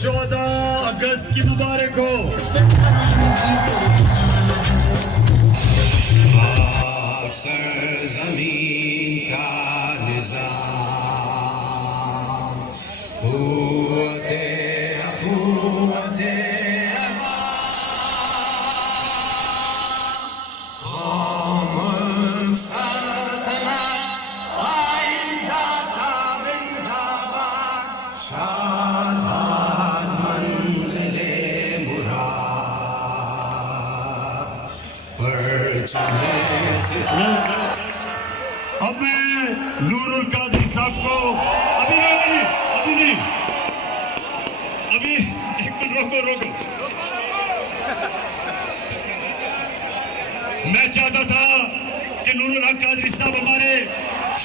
14 अगस्त की मुबारक हो। जमीन का निजाम कुव्वते अखुवते अब मैं नूरुल कादरी साहब को अभी नहीं अभी एक मिनट रोको। मैं चाहता था कि नूरुल हक कादरी साहब हमारे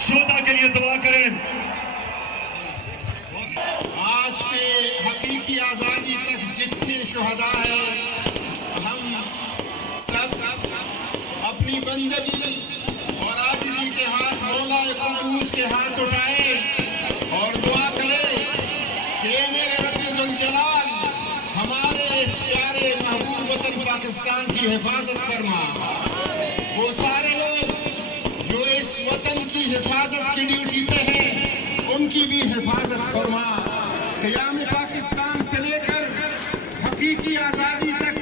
शोधा के लिए दुआ करें। आज के हकीकी आजादी तक जितने शुहदा हैं, हम सब अपनी बंदगी और आजिज़ी के हाथ मौला कुद्दूस के हाथ उठाए और दुआ करें कि मेरे रब्बे ज़ुल जलाल हमारे इस प्यारे महबूब वतन पाकिस्तान की हिफाजत फरमा। वो सारे लोग जो इस वतन की हिफाजत की ड्यूटी पे हैं, उनकी भी हिफाजत फरमा। क़याम पाकिस्तान से लेकर हकीकी आज़ादी तक,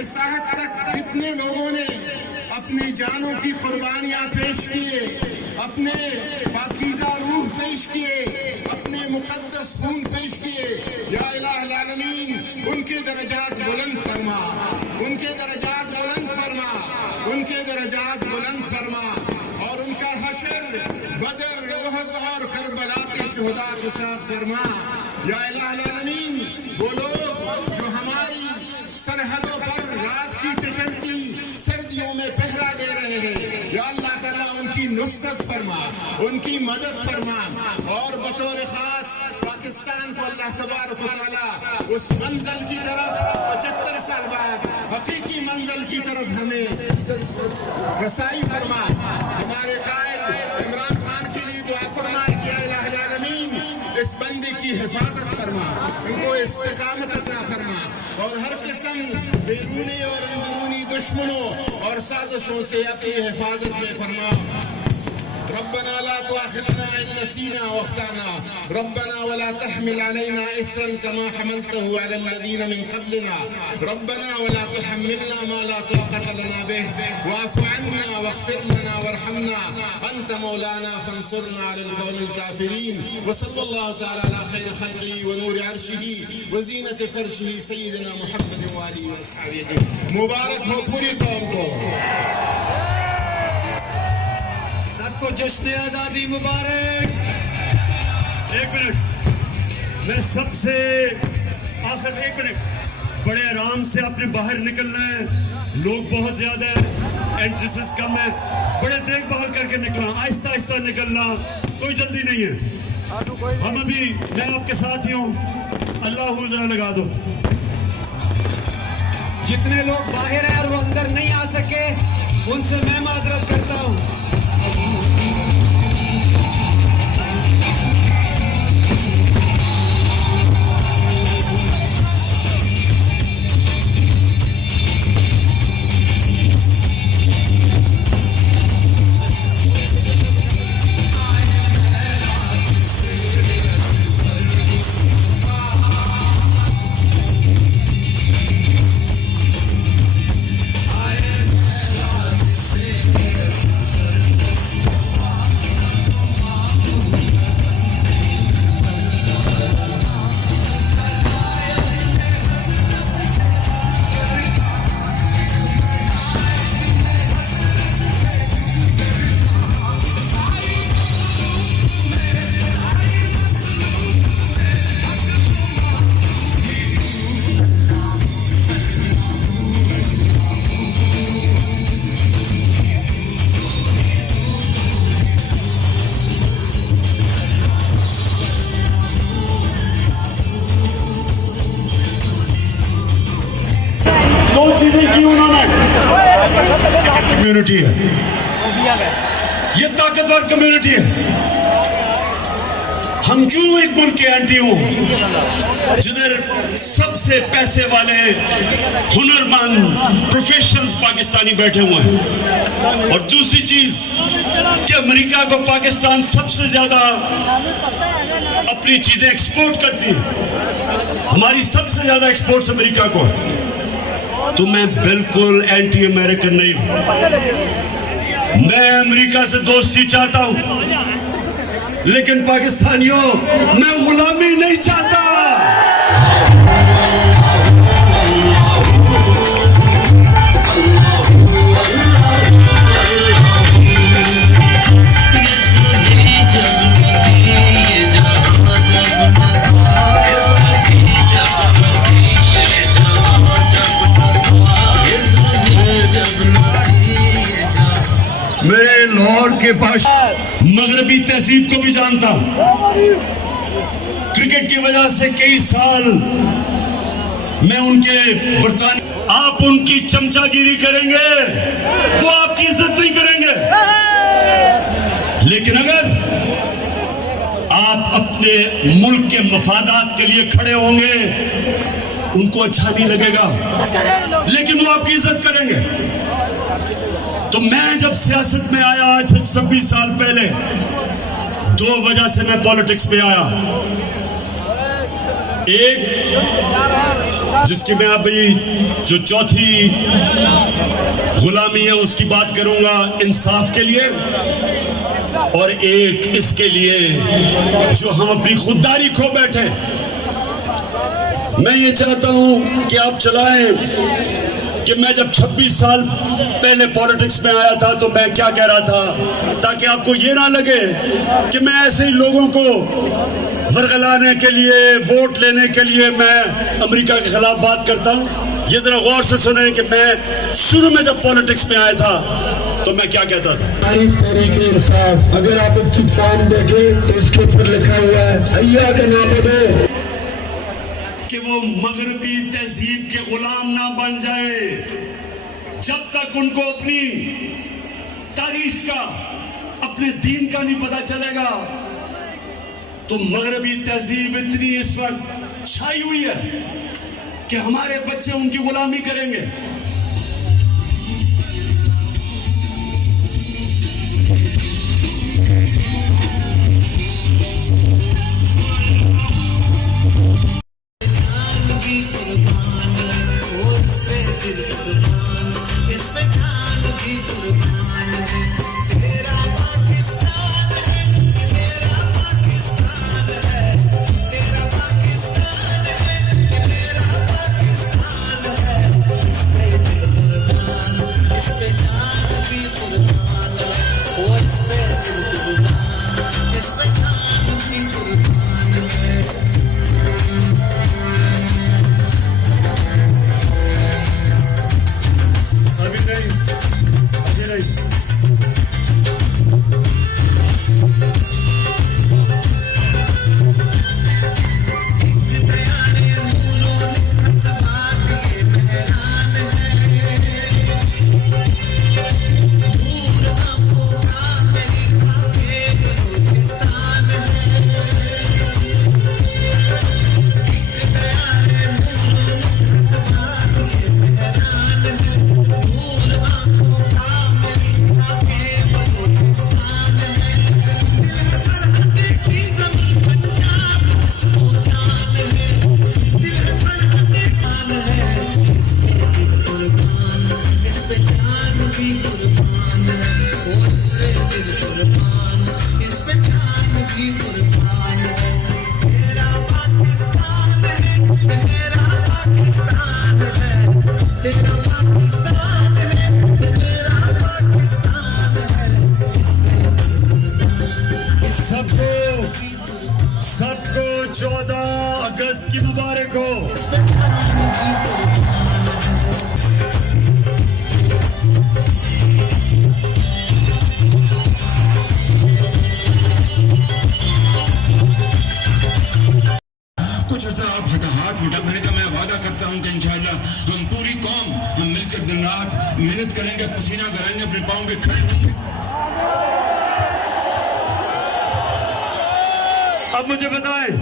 इस आहद तक जितने लोगों ने अपनी जानों की कुर्बानियां पेश किए, अपने पाकीज़ा रूह पेश किए, अपने मुक़द्दस खून पेश किए, या इलाहुल आलमीन उनके दरजात बुलंद फरमा, उनके दरजात बुलंद फरमा, उनके दरजात बुलंद फरमा और उनका हशर बदर, उहद और करबला के शुहदा के साथ फरमा। या इलाहुल आलमीन वो लोग जो हमारी सरहदों पर रात की चचलती सर्दियों में पहरा दे रहे हैं, या अल्लाह ताला उनकी नुसरत फरमा, उनकी मदद फरमा और बतौर खास पाकिस्तान को अल्लाह तबारक व तआला उस मंजिल की तरफ 75 साल बाद हकीकी मंजिल की तरफ हमें रसाई फरमा। हमारे कायद इमरान खान के लिए दुआ फरमा कि या इलाहुल आलमीन इस बंदे की हिफाजत फरमा, इनको इस्तिकामत अता फरमा और हर किस्म बैरूनी और अंदरूनी दुश्मनों और साजिशों से अपनी हिफाजत में फरमा। रब्बना ला तुआखिज़ना इन नसीना व अख्ताना रब्बना वला तहमिल अलैना इस्रन कमा हमलतहु अला अल्लज़ीना मिन क़ब्लिना रब्बना वला तुहम्मिलना मा ला ताक़त लना बिहि वाफ़ु अन्ना वग़फ़िर लना वरहमना अंत मौलाना फंसुरना अलल क़ौमिल काफ़िरीन व सल्लल्लाहु तआला अला खैरि ख़ल्क़िही व नूरि अर्शिही व ज़ीनति फ़र्शिही सय्यिदिना मुहम्मद व आलिहि व अस्हाबिही। मुबारक हो पूरी कौम को। सबको जश्न आज़ादी मुबारक। एक मिनट, मैं सबसे आखिर एक मिनट, बड़े आराम से आपने बाहर निकलना है। लोग बहुत ज्यादा है, एंट्रेंसेस कम है, बड़े देखभाल करके निकलना, आहिस्ता आहिस्ता निकलना, कोई जल्दी नहीं है। हम अभी, मैं आपके साथ ही हूँ, अल्लाह जरा लगा दो। जितने लोग बाहर हैं और वो अंदर नहीं आ सके, उनसे मैं माजरत करता हूँ। चीजें की उन्होंने, कम्युनिटी है, ये ताकतवर कम्युनिटी है। हम क्यों एक मन के एंटी हो? जिधर सबसे पैसे वाले हुनरमंद प्रोफेशनल्स पाकिस्तानी बैठे हुए हैं, और दूसरी चीज कि अमेरिका को पाकिस्तान सबसे ज्यादा अपनी चीजें एक्सपोर्ट करती है, हमारी सबसे ज्यादा एक्सपोर्ट्स अमेरिका को है। तो मैं बिल्कुल एंटी अमेरिकन नहीं हूं, मैं अमेरिका से दोस्ती चाहता हूं, लेकिन पाकिस्तानियों मैं गुलामी नहीं चाहता। मेरे लाहौर के पास मगरबी तहजीब को भी जानता हूं। क्रिकेट की वजह से कई साल मैं उनके बरतानिया, आप उनकी चमचागिरी करेंगे, वो आपकी इज्जत नहीं करेंगे। लेकिन अगर आप अपने मुल्क के मफादात के लिए खड़े होंगे, उनको अच्छा नहीं लगेगा, लेकिन वो आपकी इज्जत करेंगे। तो मैं जब सियासत में आया आज से 26 साल पहले, दो वजह से मैं पॉलिटिक्स में आया। एक, जिसकी मैं अभी जो चौथी गुलामी है उसकी बात करूंगा, इंसाफ के लिए, और एक इसके लिए जो हम अपनी खुददारी खो बैठे। मैं ये चाहता हूं कि आप चलाएं कि मैं जब 26 साल पहले पॉलिटिक्स में आया था तो मैं क्या कह रहा था, ताकि आपको ये ना लगे कि मैं ऐसे ही लोगों को वरगलाने के लिए, वोट लेने के लिए मैं अमेरिका के खिलाफ बात करता हूं। ये जरा गौर से सुने कि मैं शुरू में जब पॉलिटिक्स में आया था तो मैं क्या कहता था। इंसाफ, अगर आप इसकी फॉर्म देखें तो इसके ऊपर लिखा हुआ है अय्या का नाम दो कि वो मगरबी तहजीब के गुलाम ना बन जाए। जब तक उनको अपनी तारीख का, अपने दीन का नहीं पता चलेगा, तो मगरबी तहजीब इतनी इस वक्त छाई हुई है कि हमारे बच्चे उनकी गुलामी करेंगे। सबको 14 अगस्त की मुबारक हो। कुछ ऐसा आप हाथ मिटा का मैं वादा करता हूं कि इंशाअल्लाह हम पूरी कौम हम मिलकर दिन रात मेहनत करेंगे, पसीना कराएंगे, अपने पाँव पे खड़े होंगे। अब मुझे बताएं,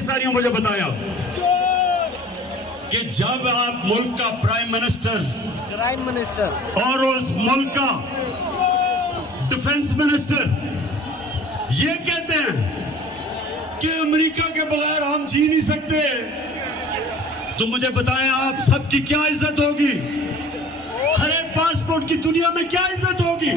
पाकिस्तानियों मुझे बताया कि जब आप मुल्क का प्राइम मिनिस्टर और उस मुल्क का डिफेंस मिनिस्टर ये कहते हैं कि अमेरिका के बगैर हम जी नहीं सकते, तो मुझे बताएं आप सबकी क्या इज्जत होगी? हर एक पासपोर्ट की दुनिया में क्या इज्जत होगी?